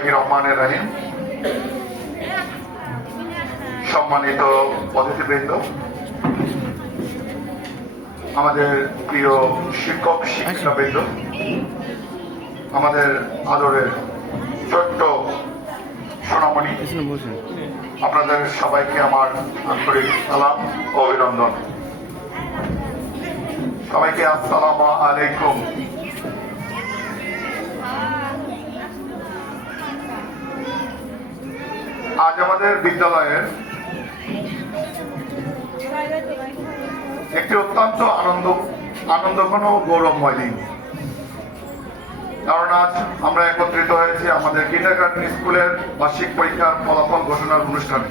বিসমিল্লাহির রহমানির রহিম। সম্মানিত অতিথিবৃন্দ, আমাদের প্রিয় শিক্ষক শিক্ষিকাবৃন্দ, আমাদের আদরের ছোট্ট সোনামণি, আপনাদের সবাইকে আমার আন্তরিক সালাম ও অভিনন্দন। সবাইকে আসসালামু আলাইকুম। আজ আমাদের বিদ্যালয়ের একটি অত্যন্ত আনন্দঘন ও গৌরবময় দিন, কারণ আজ আমরা একত্রিত হয়েছি আমাদের কিন্ডারগার্টেন স্কুলের বার্ষিক পরীক্ষার ফলাফল ঘোষণার অনুষ্ঠানে।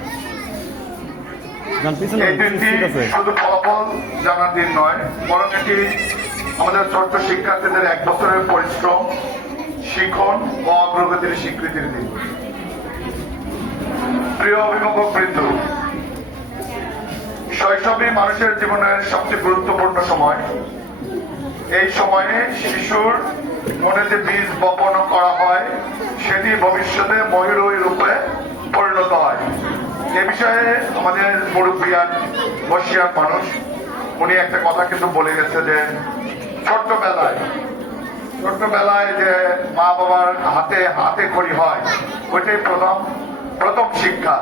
এই দিনটি শুধু ফলাফল জানার দিন নয়, বরং এটি আমাদের ছোট্ট শিক্ষার্থীদের এক বছরের পরিশ্রম, শিখন ও অগ্রগতির স্বীকৃতির দিন। প্রিয় অভিভাবক বৃন্দ, শৈশবই মানুষের জীবনের সবচেয়ে গুরুত্বপূর্ণ সময়। এই সময়ে শিশুর মনে যে বীজ বপন করা হয়, সেটি ভবিষ্যতে ময়ূরী রূপে পরিণত হয়। এ বিষয়ে আমাদের মুরব্বিয়ান বসিয়ার মানুষ উনি একটা কথা কিন্তু বলে গেছে যে ছোট্টবেলায় যে মা বাবার হাতে হাতে খড়ি হয়, ওইটাই প্রথম শিক্ষা।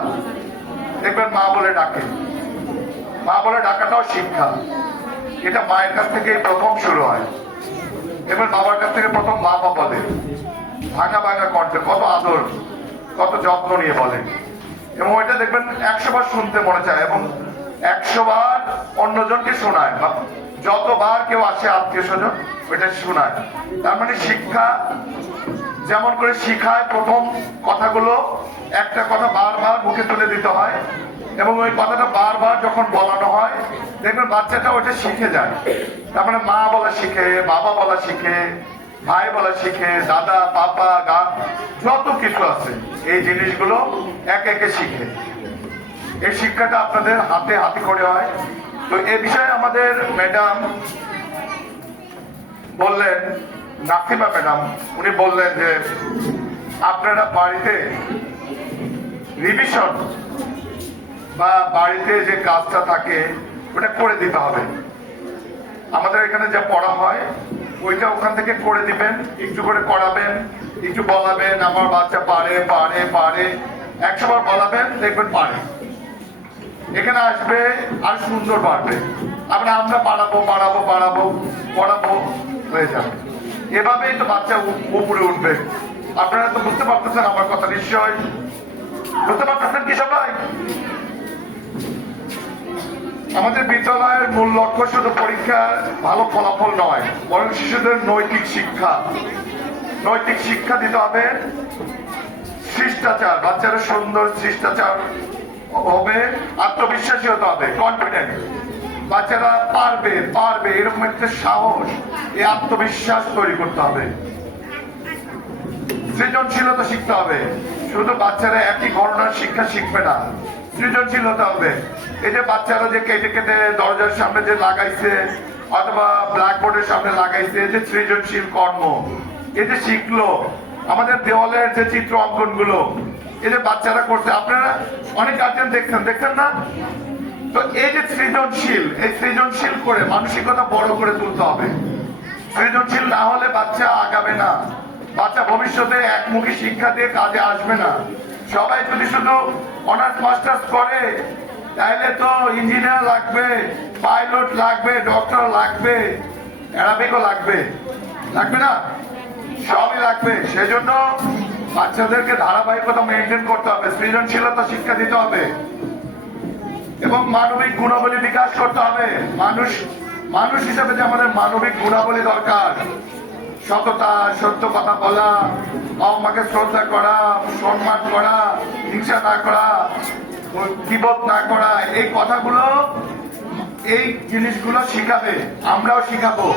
দেখবেন মা বলে ডাকে, মা বলে ডাকাটাও শিক্ষা। এটা মায়ের কাছ থেকে প্রথম শুরু হয়। এবার বাবার কাছ থেকে প্রথম বাবা বলে, ভাঙা ভাঙা কণ্ঠে কত আদর, কত যত্ন নিয়ে বলে, এবং ওইটা দেখবেন 100 বার শুনতে মনে চায় এবং 100 বার অন্যজনকে শোনায়। যতবার কেউ আসে আত্মীয় স্বজন ওইটা শোনায়। তার মানে শিক্ষা যেমন করে শিখায়, প্রথম কথাগুলো একটা কথা বারবার মুখে তুলে দিতে হয়, এবং ওই কথাটা বারবার যখন বলানো হয় দেখবেন বাচ্চাটা ওইটা শিখে যায়। তার মানে মা বলা শিখে, বাবা বলা শিখে, ভাই বলা শিখে, দাদা পাপা গা যত কিছু আছে এই জিনিসগুলো একে একে শিখে। এই শিক্ষাটা আপনাদের হাতে হাতে করে হয়। তো এ বিষয়ে আমাদের ম্যাডাম বললেন, নাসিমা ম্যাডাম, উনি বললেন যে আপনারা বাড়িতে রিভিশন বা বাড়িতে যে কাজটা থাকে ওটা করে দিতে হবে। আমাদের এখানে যা পড়া হয় ওইটা ওখান থেকে করে দিবেন, একটু করে করাবেন, একটু বলাবেন আমার বাচ্চা পারে পারে পারে, 100 বার বলাবেন, দেখবেন পারে। এখানে আসবে আর সুন্দর পারবে। আমরা পাড়াবো পাড়াবো পাড়াবো পড়াবো হয়ে যাবে। এভাবেই তো বাচ্চা উপরে উঠবে। আপনারা তো বুঝতে পারতেছেন আমার কথা, নিশ্চয় বুঝতে পারতেছেন কি সবাই? আমাদের বিদ্যালয়ের মূল লক্ষ্য শুধু পরীক্ষার ভালো ফলাফল নয়, বরং শিশুদের নৈতিক শিক্ষা দিতে হবে। শিষ্টাচার, বাচ্চারা সুন্দর শিষ্টাচার হবে, আত্মবিশ্বাসী হতে হবে, কনফিডেন্ট। বাচ্চারা পারবে পারবে এরকম একটা সাহস, এই আত্মবিশ্বাস তৈরি করতে হবে। সৃজনশীলতা শিখতে হবে। শুধু বাচ্চারা একই ঘটনার শিক্ষা শিখবে না, সৃজনশীল হতে হবে। এই যে বাচ্চারা যে কেটে কেটে দরজার সামনে যে লাগাইছে অথবা ব্ল্যাকবোর্ডের সামনে লাগাইছে, যে সৃজনশীল কর্ম, এই যে শিখলো, আমাদের দেওয়ালের যে চিত্র অঙ্কন গুলো এই যে বাচ্চারা করছে, আপনারা অনেক গার্জেন দেখছেন না? তো এই যে সৃজনশীল, এই সৃজনশীল করে মানসিকতা বড় করে তুলতে হবে। সৃজনশীল না হলে বাচ্চা আগাবে না, বাচ্চা ভবিষ্যতে একমুখী শিক্ষা দিয়ে কাজে আসবে না। সবাই যদি শুধু অনার্স মাস্টার্স করে তাহলে তো ইঞ্জিনিয়ার লাগবে, পাইলট লাগবে, ডক্টর লাগবে, অ্যারাবিকও লাগবে না? সবই লাগবে। সেজন্য বাচ্চাদেরকে ধারাবাহিকতা মেনটেন করতে হবে, সৃজনশীলতা শিক্ষা দিতে হবে এবং মানবিক গুণাবলী বিকাশ করতে হবে। মানুষ হিসেবে যে আমাদের মানবিক গুণাবলী দরকার, সততা, সত্য কথা বলা, আমাকে শ্রদ্ধা করা, সম্মান করা, হিংসা না করা, বিপদ না করা, এই কথাগুলো, এই জিনিসগুলো শিখাবে, আমরাও শিখাবো।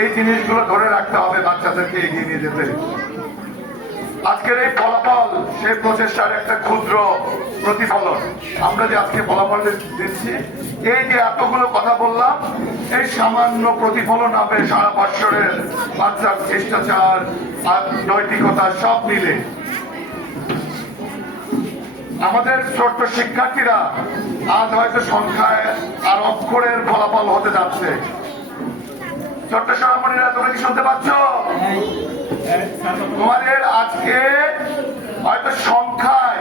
এই জিনিসগুলো ধরে রাখতে হবে বাচ্চাদেরকে এগিয়ে নিয়ে যেতে। আজকের এই ফলাফল সেই প্রচেষ্টার একটা ক্ষুদ্র প্রতিফলন। আমরা যে আজকে ফলাফল দিচ্ছি, এই যে এতগুলো কথা বললাম, এই সামান্য প্রতিফলন হবে সারা বৎসরের বাচ্চার শিষ্টাচার আর নৈতিকতা সব মিলে। আমাদের ছোট্ট শিক্ষার্থীরা আজ হয়তো সংখ্যায় আর অক্ষরের ফলাফল হতে যাচ্ছে। ছোট্ট সহমণিরা, তোমরা কি শুনতে পাচ্ছ? তোমাদের আজকে হয়তো সংখ্যায়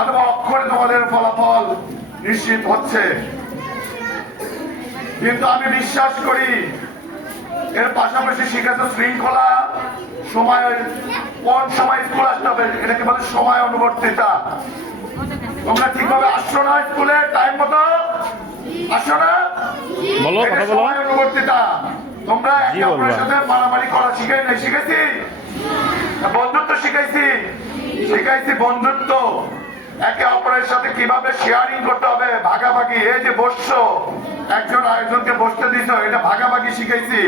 অথবা অক্ষরে তোমাদের ফলাফল নিশ্চিত হচ্ছে, কিন্তু আমি বিশ্বাস করি এর পাশাপাশি শিক্ষার্থী শৃঙ্খলা, সময়, কোন সময় স্কুল আসতে হবে এটাকে বলে সময় অনুবর্তিতা। তোমরা ঠিকভাবে আসছো না, স্কুলে টাইম মতো আসছো না, সময় অনুবর্তিতা। তোমরা একে অপরের সাথে মারামারি করা শিখাই নাই, শিখেছি বন্ধুত্ব, শিখাইছি বন্ধুত্ব, একে অপরের সাথে কিভাবে শেয়ারিং করতে হবে, ভাগাভাগি। এই যে বসছো, একজন আরেকজনকে বসতে দিছ, এটা ভাগাভাগি শিখাইছি।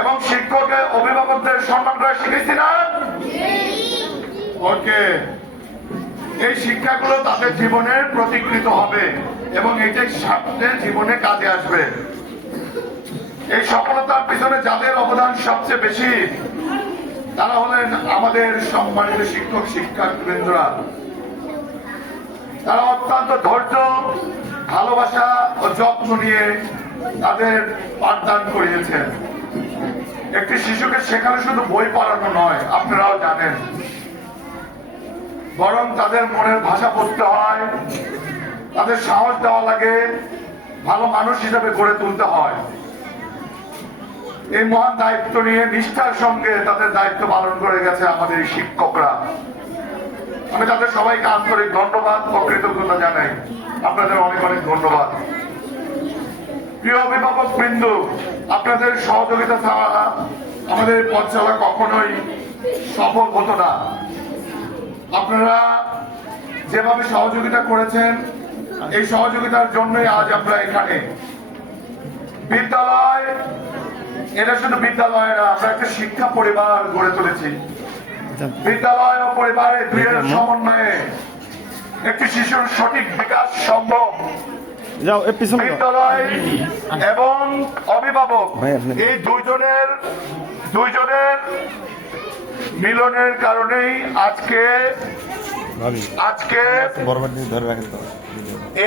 এবং শিক্ষকের, অভিভাবকদের সম্মান করা শিখেছি না? ওকে, এই শিক্ষাগুলো তাদের জীবনের প্রতিকৃত হবে এবং এটাই সামনে জীবনে কাজে আসবে। এই সফলতার পিছনে যাদের অবদান সবচেয়ে বেশি তারা হলেন আমাদের সম্মানিত শিক্ষক শিক্ষার্থীবৃন্দরা। তারা অত্যন্ত ধৈর্য, ভালোবাসা ও যত্ন নিয়ে তাদের পাঠদান করিয়েছেন। একটি শিশুকে শেখানো শুধু বই পড়ানো নয়, আপনারাও জানেন, বরং তাদের মনের ভাষা বুঝতে হয়, তাদের সাহস দেওয়া লাগে, ভালো মানুষ হিসেবে গড়ে তুলতে হয়। এই মহান দায়িত্ব নিয়ে নিষ্ঠার সঙ্গে তাদের দায়িত্ব পালন করে গেছে আমাদের এই শিক্ষকরা। আমি তাদের সবাইকে আন্তরিক ধন্যবাদ ও কৃতজ্ঞতা জানাই। আপনাদের অনেক অনেক ধন্যবাদ। প্রিয় অভিভাবক বৃন্দ, আপনাদের সহযোগিতা ছাড়া আমাদের পথ চলা কখনোই সফল হতো না। আপনারা যেভাবে সহযোগিতা করেছেন, এই সহযোগিতার জন্যই আজ আমরা এখানে। বিদ্যালয়, এটা শুধু বিদ্যালয় না, আমরা একটা শিক্ষা পরিবার গড়ে তুলেছি। বিদ্যালয় ও পরিবারের দুইয়ের সমন্বয়ে একটি শিশুর সঠিক বিকাশ সম্ভব। বিদ্যালয় এবং অভিভাবক এই দুইজনের মিলনের কারণেই আজকে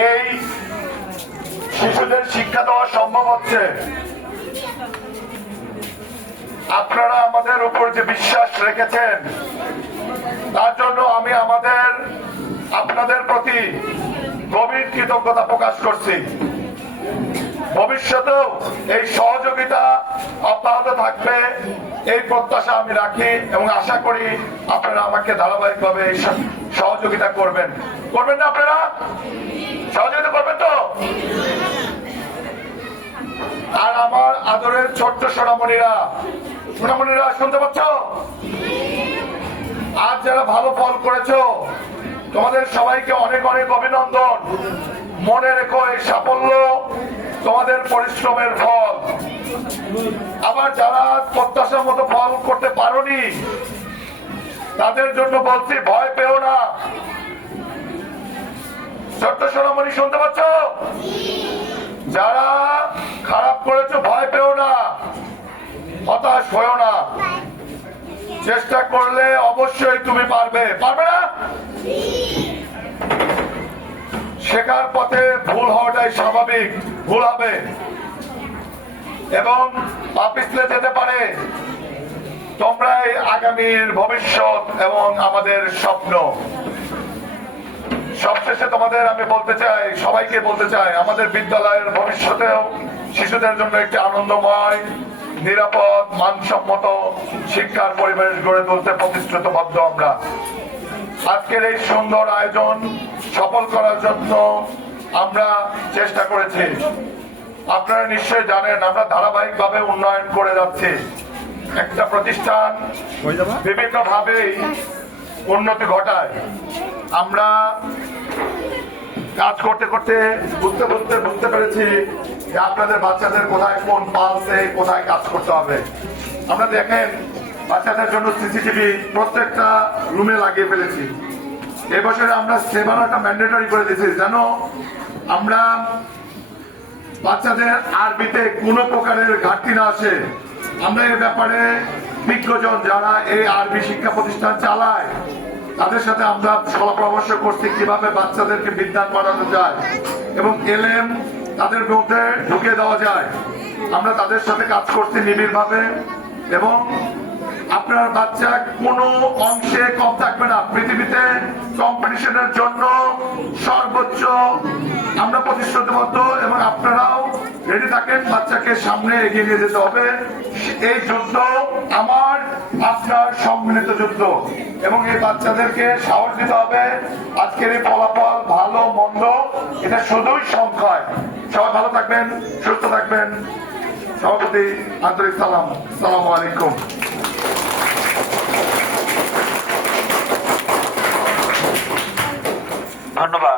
এই শিশুদের শিক্ষা দেওয়া সম্ভব হচ্ছে। আপনারা আমাদের উপর যে বিশ্বাস রেখেছেন তার জন্য আমি আপনাদের প্রতি গভীর কৃতজ্ঞতা প্রকাশ করছি। ভবিষ্যতেও এই সহযোগিতা অব্যাহত থাকবে এই প্রত্যাশা আমি রাখি এবং আশা করি আপনারা আমাকে ধারাবাহিকভাবে এই সহযোগিতা করবেন না? আপনারা সহযোগিতা করবেন তো? আর আমার আদরের ছোট্ট সোনামণিরা, শুনতে পাচ্ছ? আজ যারা ভালো ফল করেছো তোমাদের সবাইকে অনেক অনেক অভিনন্দন। মনে রেখো, এই সাফল্য তোমাদের পরিশ্রমের ফল। আবার যারা প্রত্যাশার মতো ফল করতে পারোনি তাদের জন্য বলছি, ভয় পেও না। ছোট্ট সোনামণি, শুনতে পাচ্ছ? যারা খারাপ করেছো ভয় পেও না, হতাশ হয়েও না। চেষ্টা করলে অবশ্যই তুমি পারবে না? শেখার পথে ভুল হওয়াটাই স্বাভাবিক, ভুল হবে এবং পা পিছলে যেতে পারে। তোমরাই আগামীর ভবিষ্যৎ এবং আমাদের স্বপ্ন। সবশেষে তোমাদের আমি সবাইকে বলতে চাই, আমাদের বিদ্যালয়ের ভবিষ্যতেও শিশুদের জন্য একটি আনন্দময়, নিরাপদ, মানসম্মত শিক্ষার পরিবেশ গড়ে তুলতে প্রতিশ্রুতিবদ্ধ আমরা। আজকের এই সুন্দর আয়োজন সফল করার জন্য আমরা চেষ্টা করেছি। আপনারা নিশ্চয়ই জানেন আমরা ধারাবাহিকভাবে উন্নয়ন করে যাচ্ছি। একটা প্রতিষ্ঠান বিভিন্নভাবেই উন্নতি ঘটায়। আমরা কাজ করতে করতে বুঝতে পেরেছি যে আপনাদের বাচ্চাদের কোথায় কোন পালসে কোথায় কাজ করতে হবে। আমরা দেখেন বাচ্চাদের জন্য সিসিটিভি প্রত্যেকটা রুমে লাগিয়ে ফেলেছি। এবছরে আমরা সেবানাটা ম্যান্ডেটরি করে দিয়েছি, জানো। আমরা বাচ্চাদের আরবিতে কোনো প্রকারের ঘাটতি না আসে। আমরা এ ব্যাপারে বিজ্ঞজন যারা এই আরবি শিক্ষা প্রতিষ্ঠান চালায় তাদের সাথে আমরা সলা পরামর্শ করছি কিভাবে বাচ্চাদেরকে বিজ্ঞান পড়ানো যায় এবং এলএম তাদের মধ্যে ঢুকে দেওয়া যায়। আমরা তাদের সাথে কাজ করছি নিবিড়ভাবে এবং আপনার বাচ্চা কোনো অংশে কম থাকবে না। পৃথিবীতে কম্পিটিশনের জন্য সর্বোচ্চ আমরা প্রতিশ্রুতিবদ্ধ এবং আপনারাও রেডি থাকেন। বাচ্চাকে সামনে এগিয়ে নিয়ে যেতে হবে। এই যুদ্ধ আমার আপনার সম্মিলিত যুদ্ধ এবং এই বাচ্চাদেরকে সাহস দিতে হবে। আজকের এই ফলাফল ভালো মন্দ এটা শুধুই সংখ্যায়। সবাই ভালো থাকবেন, সুস্থ থাকবেন। সভাপতি আন্তরিক সালাম। আসসালামু আলাইকুম। ধন্যবাদ।